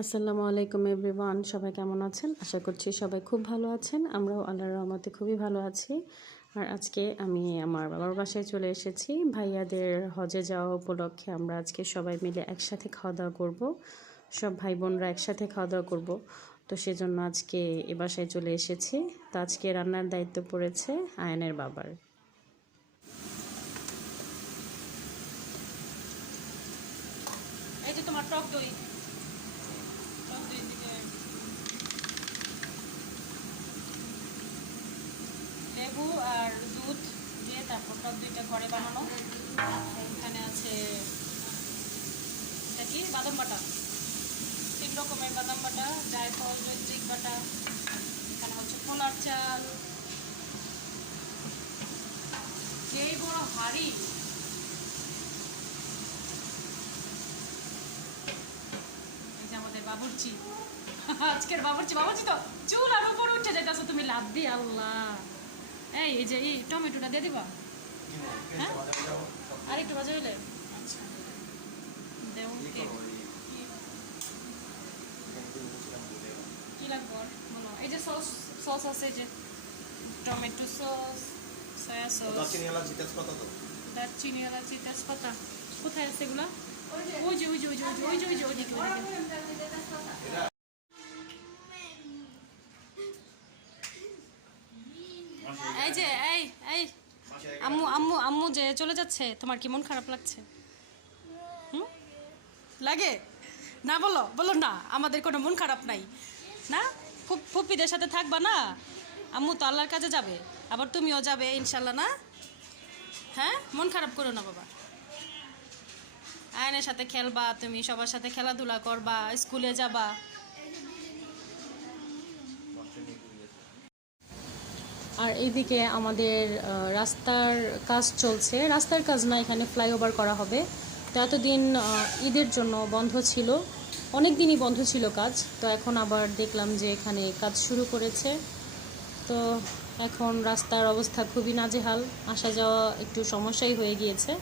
আসসালামু আলাইকুম এভরিওয়ান, সবাই কেমন আছেন? আশা করছি সবাই খুব ভালো আছেন। আমরাও আল্লাহর রহমতে খুবই ভালো আছি। আর আজকে আমি আমার বাবার বাসায় চলে এসেছি। ভাইয়াদের হজে যাওয়া উপলক্ষে আমরা আজকে সবাই মিলে একসাথে খাওয়া দাওয়া করব। সব ভাই বোনরা একসাথে খাওয়া দাওয়া করব। তো সেজন্য আজকে এ বাসায় চলে এসেছি। তো আজকে রান্নার দায়িত্ব পড়েছে আয়ানের বাবার। এই যে তোমার টক দই লেবু আর দুধ দিয়ে তারপর টক দইটা ঘরে বানানো। এখানে আছে এটা কি বাদাম বাটা, 3 রকমের বাদাম বাটা, জায়ফল, জৈত্রিক বাটা। এখানে হচ্ছে ছোলার চাল, যেই বড় হাঁড়ি। এই যে আমাদের বাবুর্চি, আজকের বাবুর্চি তো চুল আর উপরে উঠে যাইতেছো তুমি, লাভ দিয়ে আল্লাহ। এই যে এই টমেটোটা দিয়ে দিবা, হ্যাঁ আর একটু ভাজা হইলে আচ্ছা দেও। কি লাগবে বলো? এই যে সস আছে, যে টমেটো সস, সয়া সস, দারচিনি, এলাচি, তেজপাতা। কোথায় আছে এগুলা? ওই যে ওই যে ওই যে ওই যে ওই যে ওইদিকে। এই যে এই এই আম্মু আম্মু আম্মু যে চলে যাচ্ছে, তোমার কি মন খারাপ লাগছে? লাগে না? বলো বলো না, আমাদের কোনো মন খারাপ নাই না। ফুপ্পিদের সাথে থাকবা না? আম্মু তো আল্লাহর কাছে যাবে, আবার তুমিও যাবে ইনশাল্লাহ না? হ্যাঁ, মন খারাপ করো না বাবা। আয়নের সাথে খেলবা, তুমি সবার সাথে খেলাধুলা করবা, স্কুলে যাবা। আর এইদিকে আমাদের রাস্তার কাজ চলছে। রাস্তার কাজ না, এখানে ফ্লাইওভার করা হবে। তো এতদিন ঈদের জন্য বন্ধ ছিল, অনেক দিনই বন্ধ ছিল কাজ। তো এখন আবার দেখলাম যে এখানে কাজ শুরু করেছে। তো এখন রাস্তার অবস্থা খুবই নাজেহাল, আসা যাওয়া একটু সমস্যাই হয়ে গিয়েছে।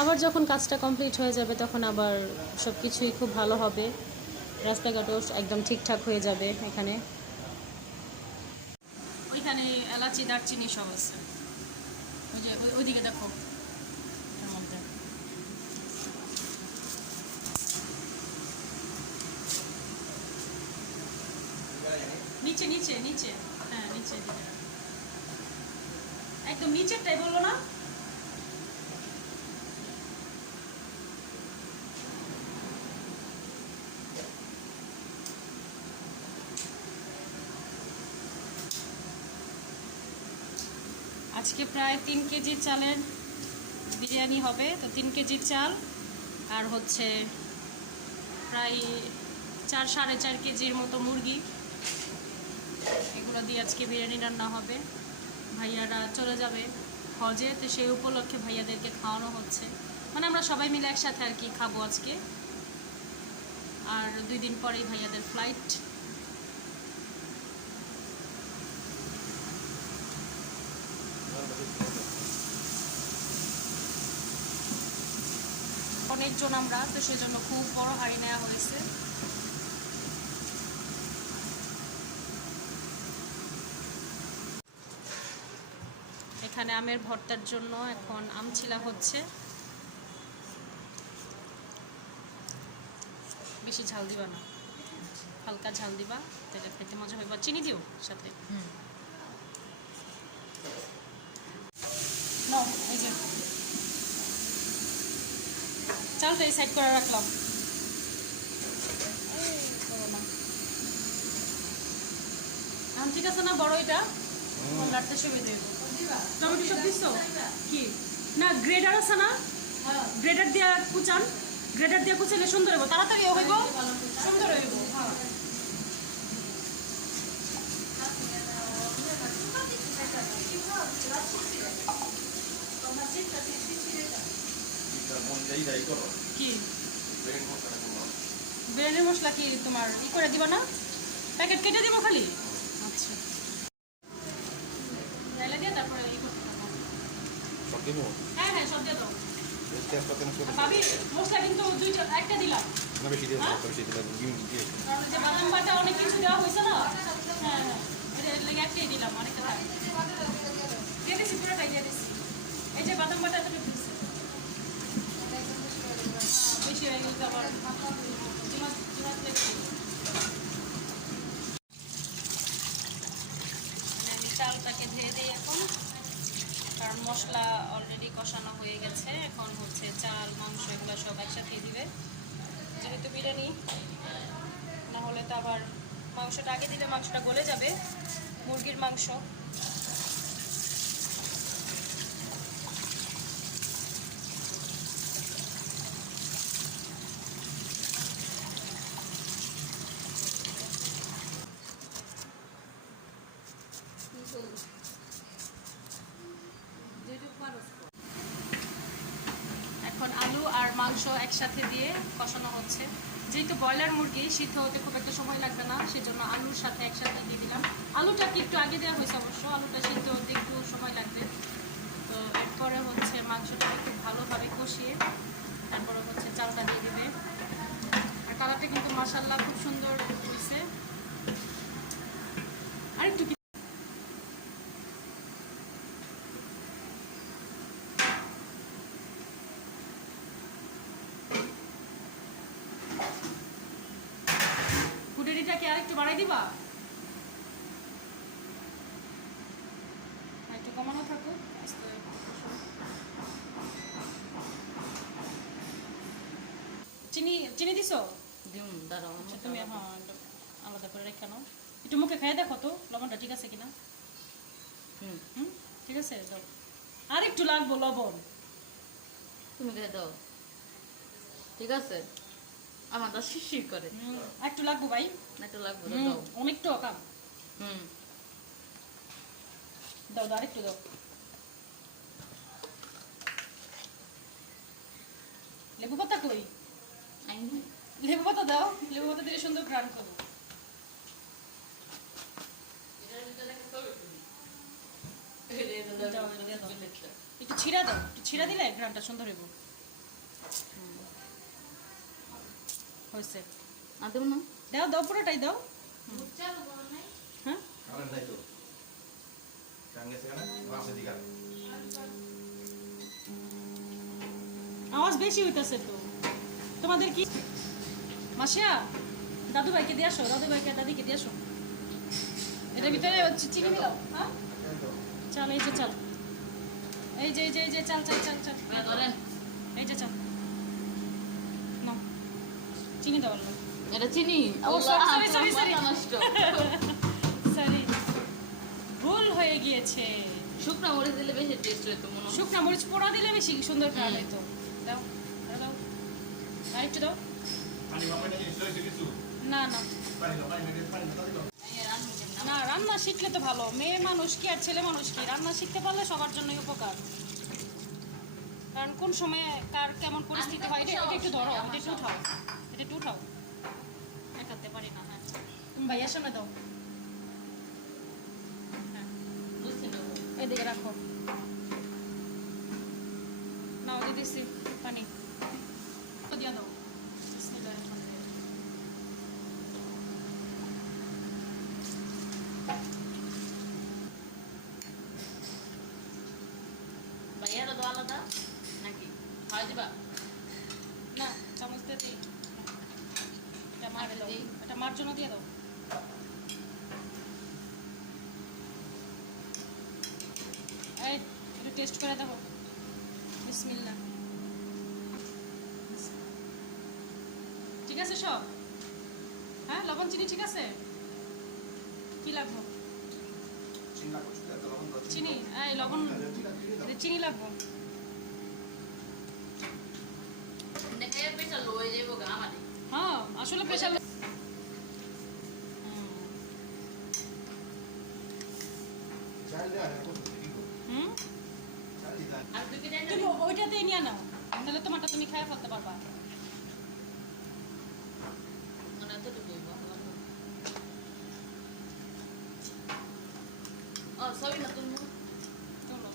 আবার যখন কাজটা কমপ্লিট হয়ে যাবে তখন আবার সব কিছুই খুব ভালো হবে, রাস্তাঘাটও একদম ঠিকঠাক হয়ে যাবে এখানে। ওইখানে এলাচি, দারচিনি সব আছে। ওই যে ওইদিকে দেখো, এর মধ্যে নিচে নিচে নিচে, হ্যাঁ নিচে দিকে, একদম নিচেরটাই বললো না? আজকে প্রায় 3 কেজি চালের বিরিয়ানি হবে। তো 3 কেজি চাল আর হচ্ছে প্রায় 4-4.5 কেজির মতো মুরগি, এগুলো দিয়ে আজকে বিরিয়ানি রান্না হবে। ভাইয়ারা চলে যাবে হজে, তো সেই উপলক্ষে ভাইয়াদেরকে খাওয়ানো হচ্ছে, মানে আমরা সবাই মিলে একসাথে আর কি খাবো আজকে। আর 2 দিন পরেই ভাইয়াদের ফ্লাইট। অনেকজন আমরা, তো সেজন্য খুব বড় হাঁড়ি নেওয়া হয়েছে। এখানে আমের ভর্তার জন্য এখন আম ছিলা হচ্ছে। বেশি ঝাল দিবা না, হালকা ঝাল দিবা, তাহলে খেতে মজা হবে। চিনি দিও সাথে। নাও, এই যে চালটা এই সাইড করে রাখলাম। আম ঠিক আছে না? বড় এটা লাড়তে সুবিধা দেবো। টমেটো সব দিচ্ছো কি না? গ্রেডার আছে না? গ্রেডার দিয়ে কুচান, গ্রেডার দিয়ে কুচাইলে সুন্দর হইব, তাড়াতাড়ি হইব, সুন্দর হইব। কি বিরিয়ানির মশলা কি তোমার ই করে দিবা না? প্যাকেট কেটে দিব খালি? আচ্ছা, দিয়ে তারপরে ই করতে পারবো। হ্যাঁ হ্যাঁ, সব দিয়ে দাও। ভাবি মশলা কিন্তু একটা দিলাম। না বেশি দিয়ে হ্যাঁ? বেশি দিলে দিয়ে কারণ ওই যে বাদাম বাটা অনেক কিছু দেওয়া হয়েছে না হ্যাঁ হ্যাঁ এর লেগে একটাই দিলাম অনেকটা থাক দিয়ে দিচ্ছি পুরোটাই দিয়ে দিচ্ছি এই যে বাদাম বাটা এতটুকু দিচ্ছি বেশি হয়ে গেছে আবার জিমাস জিমাস লেগে আমি চালটাকে ধুয়ে দিই এখন কারণ মশলা অলরেডি কষানো হয়ে গেছে এখন হচ্ছে চাল মাংস এগুলো সব একসাথে দিবে যেহেতু বিরিয়ানি না হলে তো আবার মাংসটা আগে দিলে মাংসটা গলে যাবে মুরগির মাংস এখন আলু আর মাংস একসাথে দিয়ে কষানো হচ্ছে যেহেতু ব্রয়লার মুরগি সিদ্ধ হতে খুব একটা সময় লাগবে না সেজন্য আলুর সাথে একসাথে দিয়ে দিলাম আলুটাকে একটু আগে দেওয়া হয়েছে অবশ্য আলুটা সিদ্ধ হতে একটু সময় লাগবে তো এরপরে হচ্ছে মাংসটাকে খুব ভালোভাবে কষিয়ে তারপরে হচ্ছে চালটা দিয়ে দিবে আর কালারটা কিন্তু মাশাআল্লাহ খুব সুন্দর হয়েছে আরেকটু কুটেরিটাকে আরেকটু বাড়াই দিবা একটু কমানো থাকুক আস্তে চিনি চিনি দিছো দিম দাঁড়াও আচ্ছা তুমি হ্যাঁ আলাদা করে রেখে নাও একটু মুখে খেয়ে দেখো তো লবণটা ঠিক আছে কিনা হুম হুম ঠিক আছে দাও আর একটু লাগবো লবণ তুমি দিয়ে দাও ঠিক আছে আমার তো শিশির করে আর একটু লাগবো ভাই একটু লাগবে তো হুম, দাও অনেকটা কাম হুম দাও দাও আরেকটু দাও লেবু পাতা কই আইনি লেবু পাতা দাও লেবু পাতা দিলে সুন্দর ঘ্রাণ করবো দাও, দিয়ে দাও। একটু ছিঁড়া দাও একটু ছিঁড়া দিলে ঘ্রাণটা সুন্দর হইব হয়েছে আর দেবো না দাও দাও পুরোটাই দাও হ্যাঁ কারেন্ট নাই তো কারেন্ট গেছে কেন রাস্তা দিকে আওয়াজ বেশি হইতেছে তো তোমাদের কি মাসিয়া দাদু ভাইকে দিয়ে আসো দাদু ভাইকে দাদিকে দিয়ে আসো এটার ভিতরে হচ্ছে চিনি দিলাম হ্যাঁ চাল এই যে চাল এই যে এই যে এই যে চাল চাল চাল চাল ধরেন এই যে চাল নাও চিনি দাও আল্লাহ এটা চিনি ও, sorry, sorry, sorry. নষ্ট সরি ভুল হয়ে গিয়েছে শুকনা মরিচ দিলে বেশি টেস্ট হতো মনে হয় শুকনা মরিচ পোড়া দিলে বেশি সুন্দর ঘ্রাণ হইতো দাও আরো দাও আরেকটু দাও পানি বাবা নিয়ে এসে কিছু না না পানি দাও পানি মেরে পানি দাও না রান্না শিখলে তো ভালো মেয়ে মানুষ কি আর ছেলে মানুষ কি রান্না শিখতে পারলে সবার জন্যই উপকার কারণ কোন সময়ে কার কেমন পরিস্থিতি হয় এটা এটা একটু ধরো এটা একটু উঠাও এটা একটু উঠাও একাতে পারি না হ্যাঁ তুমি ভাইয়ার সামনে দাও হ্যাঁ বুঝছি না এদিকে রাখো নাও দিয়ে দিচ্ছি পানি তো দিয়ে দাও বিসমিল্লাহির রহমানির রহিম। ভাইয়ারও তো আলাদা নাকি হয় দিবা না চামচ দিয়ে দিই এটা মার দাও দিই। এটা মার জন্য দিয়ে দাও এই একটু টেস্ট করে দেখো বিসমিল্লাহ ঠিক আছে সব হ্যাঁ লবণ চিনি ঠিক আছে কি লাগবো চিন্তা করছি এত লবণ দাও চিনি এই লবণ এটা চিনি লাগবো দেখে পেশা লো হয়ে যাবো গা আমাদের হ্যাঁ আসলে প্রেশার চাল দেয়া এখন কি করব হুম চাল দিলাম আর তুই কি জানি তুমি ওইটাতেই নিয়ে নাও তাহলে তোমারটা তুমি খাই ফেলতে পারবা মনে এতটুকু ও সবই না তুমি চলো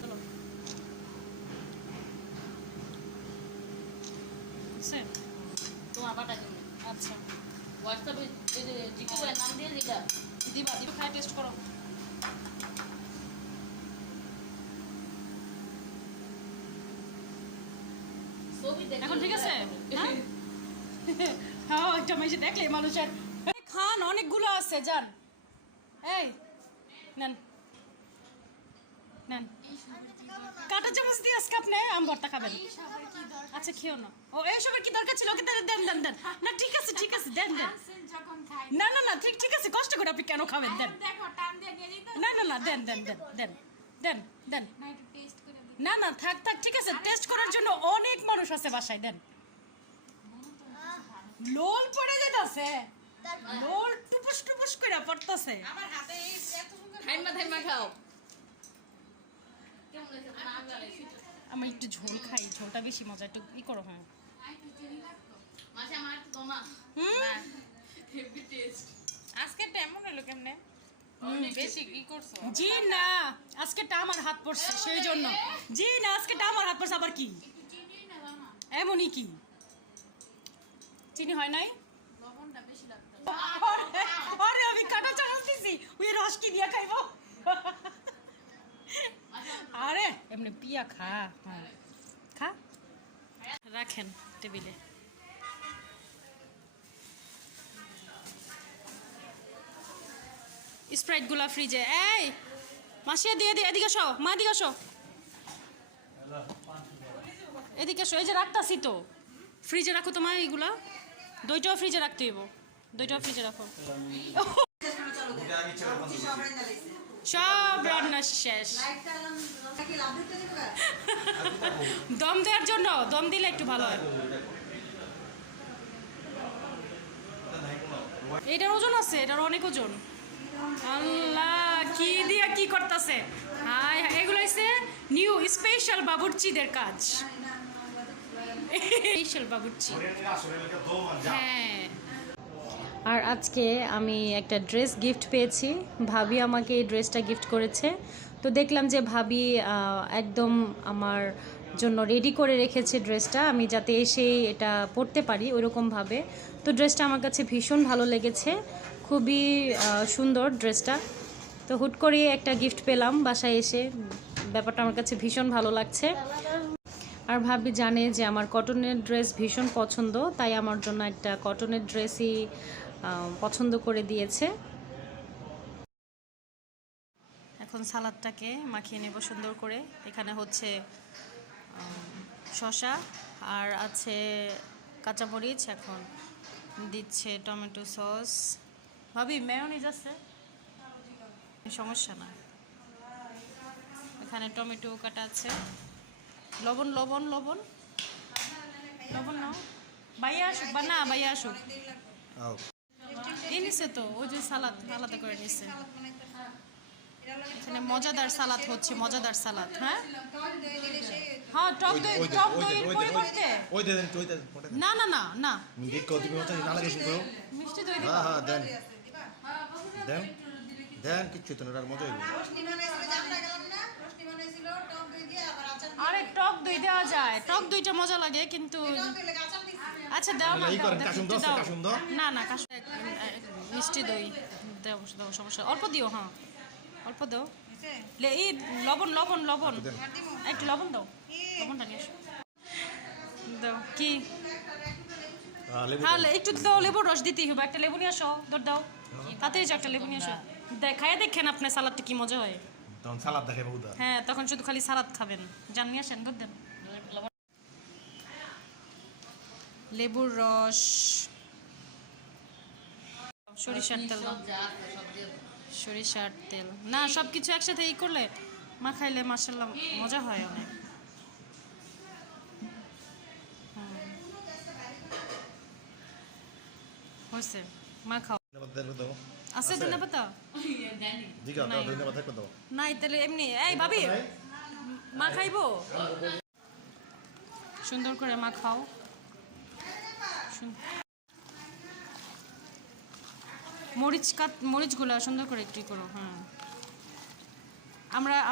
চলো বুঝছে? তো পাঠাই দেবো। আচ্ছা হোয়াটসঅ্যাপে জিকু ভাইয়ের নাম দিয়ে দিলা। দিবা দিবা, খাই টেস্ট করো। ছবি দেখে এখন ঠিক আছে? হ্যাঁ হ্যাঁ, একটা মেশে দেখলে মানুষের খান অনেকগুলো আছে, যান। এই নেন নেন, কাটা চামচ দিয়ে আজকে আপনি আম ভর্তা খাবেন। আচ্ছা খেও না। ও এইসবের কি দরকার ছিল? ওকে দেন দেন দেন দেন। না ঠিক আছে ঠিক আছে, দেন দেন। না না না, ঠিক ঠিক আছে, কষ্ট করে আপনি কেন খাবেন? দেন। না না না, দেন দেন দেন দেন দেন দেন। না না, থাক থাক, ঠিক আছে, টেস্ট করার জন্য অনেক মানুষ আছে বাসায়, দেন। লোল পড়ে যেতেছে, লোল টুপুস টুপুস করে পড়তেছে। থাইমা থাইমা খাও। কেমন হয়েছে? না গেলে শীত। আমি একটু ঝোল খাই, ঝোলটা বেশি মজা, একটু ই করো। হ্যাঁ মাসে আমার একটু দমা। Heavy taste. আজকে এমন হলো কেমনে? বেশি কি করছো? জি না, আজকেটা আমার হাত পড়ছে সেই জন্য। জি না, আজকেটা আমার হাত পড়ছে, আবার কি এমনই কি চিনি হয় নাই? লবণটা বেশি লাগতো। আরে আমি কাটা চামচ দিছি, ওই রস কি দিয়া খাইবো? আরে এমনি পিয়া খা। হ্যাঁ খা, রাখেন টেবিলে। স্প্রাইট গুলা ফ্রিজে। এই মাসিয়া দিয়ে দিয়ে, এদিকে আসো, মা এদিকে আসো, এদিকে আসো। এই যে রাখতাছি তো, ফ্রিজে রাখো তো মা এইগুলা। দইটাও ফ্রিজে রাখতে হইব, দইটাও ফ্রিজে রাখো। সব রান্না শেষ। দম দেওয়ার জন্য, দম দিলে একটু ভালো হয়। এটার ওজন আছে, এটার অনেক ওজন। আল্লাহ, কি দিয়া কি করতেছে? হাই, এগুলো হচ্ছে নিউ স্পেশাল বাবুর্চিদের কাজ। স্পেশাল বাবুর্চি। হ্যাঁ। আর আজকে আমি একটা ড্রেস গিফট পেয়েছি, ভাবি আমাকে এই ড্রেসটা গিফট করেছে। তো দেখলাম যে ভাবি একদম আমার জন্য রেডি করে রেখেছে ড্রেসটা, আমি যাতে এসে এটা পরতে পারি ওইরকমভাবে। তো ড্রেসটা আমার কাছে ভীষণ ভালো লেগেছে, খুবই সুন্দর ড্রেসটা। তো হুট করে একটা গিফট পেলাম বাসায় এসে, ব্যাপারটা আমার কাছে ভীষণ ভালো লাগছে। আর ভাবি জানে যে আমার কটনের ড্রেস ভীষণ পছন্দ, তাই আমার জন্য একটা কটনের ড্রেসই পছন্দ করে দিয়েছে। এখন সালাদটাকে মাখিয়ে নেব সুন্দর করে। এখানে হচ্ছে শসা আর আছে কাঁচামরিচ, এখন দিচ্ছে টমেটো সস। ভাবি মেয়োনিজ আছে, সমস্যা না। এখানে টমেটো কাটা আছে, লবণ লবণ লবণ লবণ নাও। ভাইয়া আসুক বা না, ভাইয়া আসুক। এই নিছে তো, ওই যে সালাদ আলাদা করে নিছে। এখানে মজাদার সালাদ হচ্ছে, মজাদার সালাদ। হ্যাঁ হ্যাঁ, টক দই, টক দইয়ের পরিবর্তে ওই দেন তুই দেন না না না না, দেখো তুমি ওটা না লাগে শুনো। মিষ্টি দই হ্যাঁ হ্যাঁ দেন দেন দেন, কিচ্ছু তো না, আর মজা হইবে। আরে টক দই দেওয়া যায়, টক দইটা মজা লাগে কিন্তু। আচ্ছা দাও না, এই দাও, করেন, কাসুম দাও, দাও। কাসুম দাও। না না, কাসুম মিষ্টি দই দাও, দাও, সমস্যা, অল্প দিও। হ্যাঁ অল্প দাও। এই লবণ লবণ লবণ, একটু লবণ দাও, লবণটা নিয়ে এসো। দাও কি? হ্যাঁ একটু দাও, লেবুর রস দিতেই হবে। একটা লেবু নিয়ে আসো, দৌড় দাও, তাড়াতাড়ি একটা লেবু নিয়ে আসো। খাইয়ে দেখেন আপনার সালাদটা কি মজা হয়। তখন সালাদ দেখে বহুদা। হ্যাঁ, তখন শুধু খালি সালাদ খাবেন। জান নিয়ে আসেন, দুধ দেন। লেবুর রস, সরিষার তেল দাও, যা আছে সব দিয়ে দাও। সরিষার তেল। না, সব কিছু একসাথে ই করলে মাখাইলে মাশাআল্লাহ মজা হয় অনেক। হয়েছে, মাখাও। আছে ধনে পাতা? দিগা দাও, ধন্যবাদ থাকো দাও। নাই তাহলে এমনি। এই ভাবি, মা খাইবো? সুন্দর করে মাখাও। মরিচগুলো সুন্দর করে একটু করো। হ্যাঁ,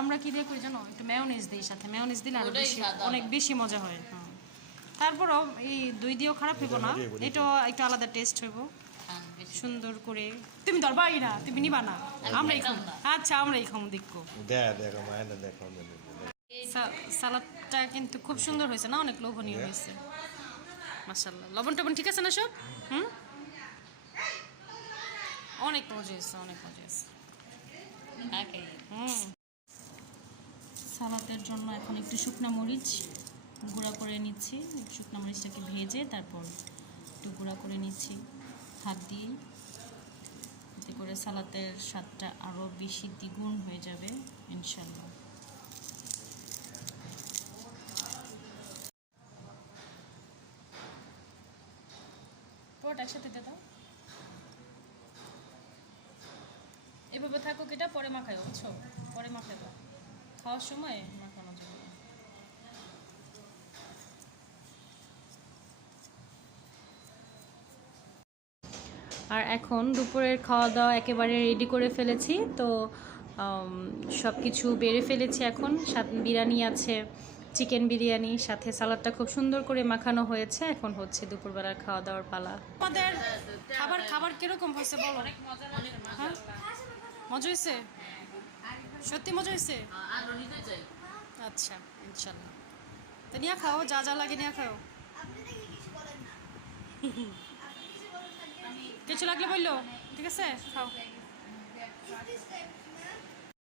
আমরা কি দিয়ে করি জানো? একটু মেয়োনিজ দিই সাথে, মেয়োনিজ দিলে আরো ওটাই বেশি, স্বাদ অনেক বেশি মজা হয়। হ্যাঁ, তারপরও এই দই দিয়েও খারাপ হইব না, মজাই বলি। এটা একটু আলাদা টেস্ট হইব হ্যাঁ, বেশি। সুন্দর করে। তুমি ধরবা না, তুমি নিবা না, আমরাই খাম। আচ্ছা আমরাই খাম দেখো। দেখো মায়ের দেখো সালাদটা কিন্তু খুব সুন্দর হয়েছে না, অনেক লোভনীয় হয়েছে মাশাআল্লাহ। লবণ টবণ ঠিক আছে না সব? হুম, অনেক মজা হয়েছে, অনেক মজা হয়েছে। Okay. সালাদের জন্য এখন একটু শুকনো মরিচ গুঁড়া করে নিচ্ছি। শুকনো মরিচটাকে ভেজে তারপর একটু গুঁড়া করে নিচ্ছি হাত দিয়ে, এতে করে সালাদের স্বাদটা আরও বেশি দ্বিগুণ হয়ে যাবে ইনশাল্লাহ। পুরোটা একসাথে দিয়ে দাও, এভাবে থাকুক, এটা পরে মাখায়, বুঝছো? পরে মাখায় দাও, খাওয়ার সময় মাখানো যাবে না। আর এখন দুপুরের খাওয়া দাওয়া একেবারে রেডি করে ফেলেছি, তো সব কিছু বেড়ে ফেলেছি। এখন বিরিয়ানি আছে, চিকেন বিরিয়ানি, সাথে সালাদটা খুব সুন্দর করে মাখানো হয়েছে। এখন হচ্ছে দুপুরবেলার খাওয়া দাওয়ার পালা। আমাদের খাবার কিরকম হয়েছে বলো? হ্যাঁ, মজা হয়েছে, সত্যি মজা হয়েছে। আরো নিতে চাই। আচ্ছা ইনশাল্লাহ, তো নিয়ে খাও, যা যা লাগে নিয়ে খাও। কিছু লাগলে বললো, ঠিক আছে, খাও।